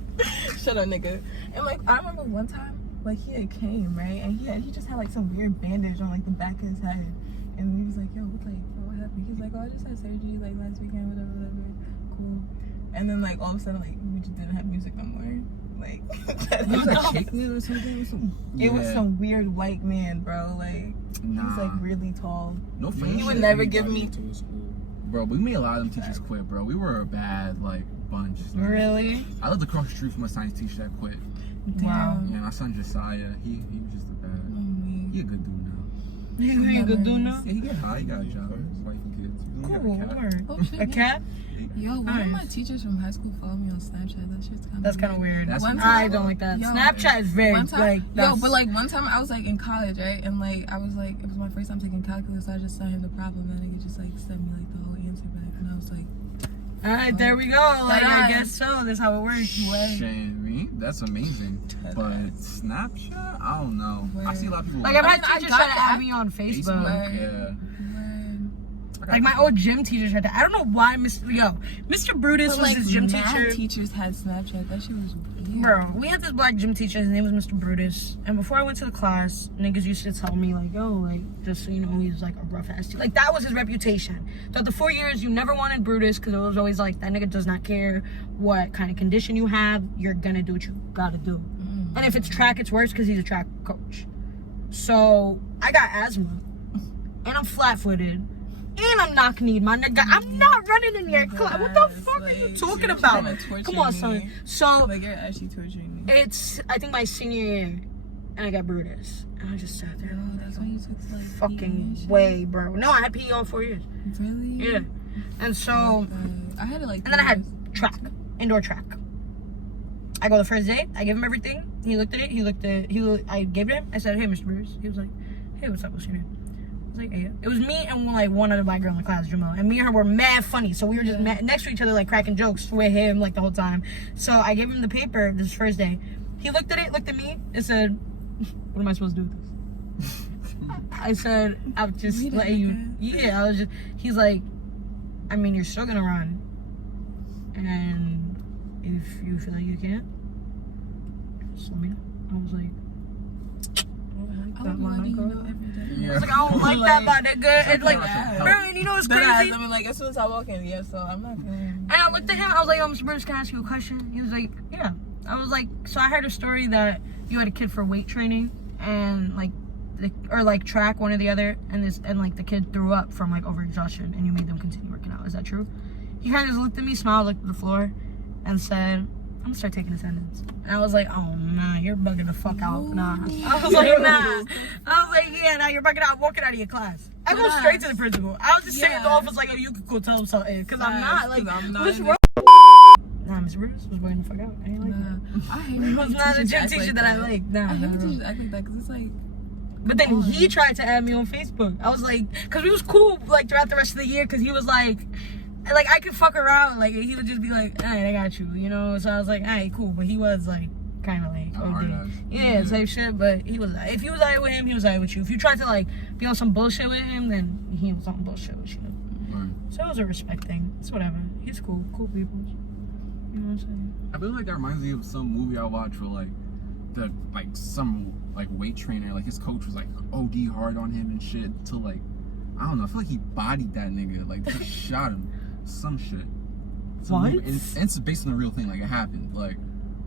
Shut up, nigga. And like I remember one time, like he had came, right? And he just had like some weird bandage on like the back of his head. And he was like, yo, what happened? He's like, oh, I just had surgery like last weekend, whatever. Cool. And then like all of a sudden like we just didn't have music no more. Like Was that shaking it or something? it was some weird white man, bro. Like he was like Nah. really tall. No He funny would shit. never give me to a school. Bro, we made a lot of them teachers quit, bro. We were a bad, like, bunch. Like, Really? I lived across the street from a science teacher that quit. Wow. Yeah, my son Josiah, he was just a bad. He a good dude now. You good do now? Yeah, he got high, he got a job, wife and kids. He got a Cool. cat. Word. Oh, shit, A yeah. cat? Yo, one of my teachers from high school followed me on Snapchat. That shit's kind of That's kind of weird. I don't like that. Yo, Snapchat is very like. Yo, but like one time I was like in college, right? And like I was like, it was my first time taking calculus. So I just sent him the problem, and he just like sent me like the whole answer back, and I was like, all right, there we go. Like I guess so. That's how it works. Shame, that's amazing. But Snapchat, I don't know. Word. I see a lot of people. Like I've had teachers try to add me on Facebook. Yeah. Like my old gym teachers had that. I don't know why Mr. Brutus was his gym teacher. Teachers had Snapchat. That shit was weird. Bro, we had this black gym teacher. His name was Mr. Brutus. And before I went to the class, niggas used to tell me like, yo, like just so you know, he's like a rough ass teacher. Like that was his reputation. Throughout the 4 years, you never wanted Brutus because it was always like that nigga does not care what kind of condition you have. You're gonna do what you gotta do. And if it's track, it's worse because he's a track coach. So I got asthma, and I'm flat-footed. And I'm knock-kneed, my nigga. I'm not running in your class. What the fuck are you talking about? Come on, son. So, like, you're actually torturing me. It's, I think, my senior year, and I got Brutus. And I just sat there. Oh, that's why you took, like, fucking way, bro. No, I had PE all 4 years. Really? Yeah. And so, I had it, like, and then I had track, indoor track. I go the first day, I give him everything. He looked at it, I gave it to him. I said, hey, Mr. Brutus. He was like, hey, what's up, what's your name? I was like, hey. It was me and like one other black girl in the class, Jamal. And me and her were mad funny. So we were just next to each other, like cracking jokes with him like the whole time. So I gave him the paper this first day. He looked at it, looked at me, and said, what am I supposed to do with this? I said, I'll just let you. Yeah, I was just, he's like, I mean, you're still gonna run. And if you feel like you can't, just let me know. I was like, I was like, I don't like that about that good. And like, bro, and you know what's crazy? I mean, like, as soon as I walk in, so I'm not gonna. And I looked at him, I was like, Mr. Bruce, can I ask you a question? He was like, yeah. I was like, so I heard a story that you had a kid for weight training and like, or like track, one or the other, and like the kid threw up from like overexhaustion and you made them continue working out. Is that true? He kind of just looked at me, smiled, looked at the floor, and said, I'm gonna start taking attendance. And I was like, oh nah, you're bugging the fuck out. Nah. I was like, nah. I was like, yeah, nah, you're bugging out. I'm walking out of your class. I go straight to the principal. I was just sitting in the office like, oh, you could go tell him something. Cause I'm not like, what's wrong? Nah, Mr. Bruce was bugging the fuck out. I ain't like that. I hate it. Was not a gym teacher that I like. Nah, I hate teachers act like that because it's like. But then he tried to add me on Facebook. I was like, cause we was cool like throughout the rest of the year. Cause he was like I could fuck around. Like he would just be like, alright, I got you, you know. So I was like, alright, cool. But he was like kind of like, type shit. But he was, if you was alright with him, he was alright with you. If you tried to like be on some bullshit with him, then he was on bullshit with you. So it was a respect thing. It's whatever. He's cool people. You know what I'm saying? I feel like that reminds me of some movie I watched where some weight trainer, like his coach was like OD hard on him and shit till like, I don't know, I feel like he bodied that nigga, like just shot him, some shit. What? It's based on a real thing, like it happened. Like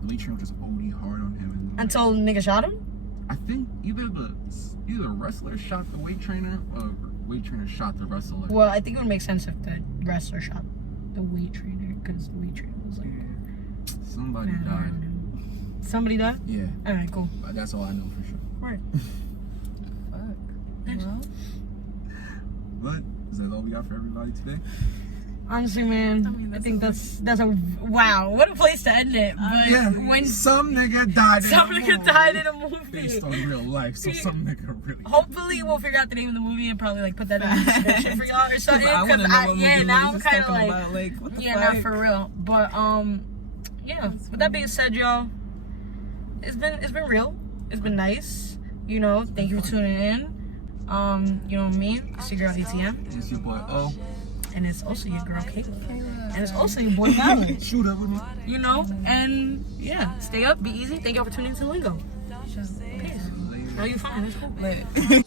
the weight trainer just OD hard on him. And, until nigga shot him? I think either the wrestler shot the weight trainer or the weight trainer shot the wrestler. Well, I think it would make sense if the wrestler shot the weight trainer because the weight trainer was like, somebody died. Somebody died? Yeah. Alright, cool. That's all I know for sure. Right. Fuck. Well. But is that all we got for everybody today? Honestly, man, I think that's a wow. What a place to end it. But yeah, when some nigga died. Died in a movie based on real life, so some nigga really. Hopefully, we'll figure out the name of the movie and probably like put that in the description for y'all or something. Now I'm kind of like not for real. But yeah. With that being said, y'all, it's been real. It's been nice. You know, thank you for tuning in. You know me, it's your girl ATM. It's your boy O. And it's also your girl Kayla. And it's also your boy Maalik. Shoot up with me. You know, and yeah, stay up, be easy. Thank y'all for tuning into Lingo. Peace. No, you're fine. It's cool.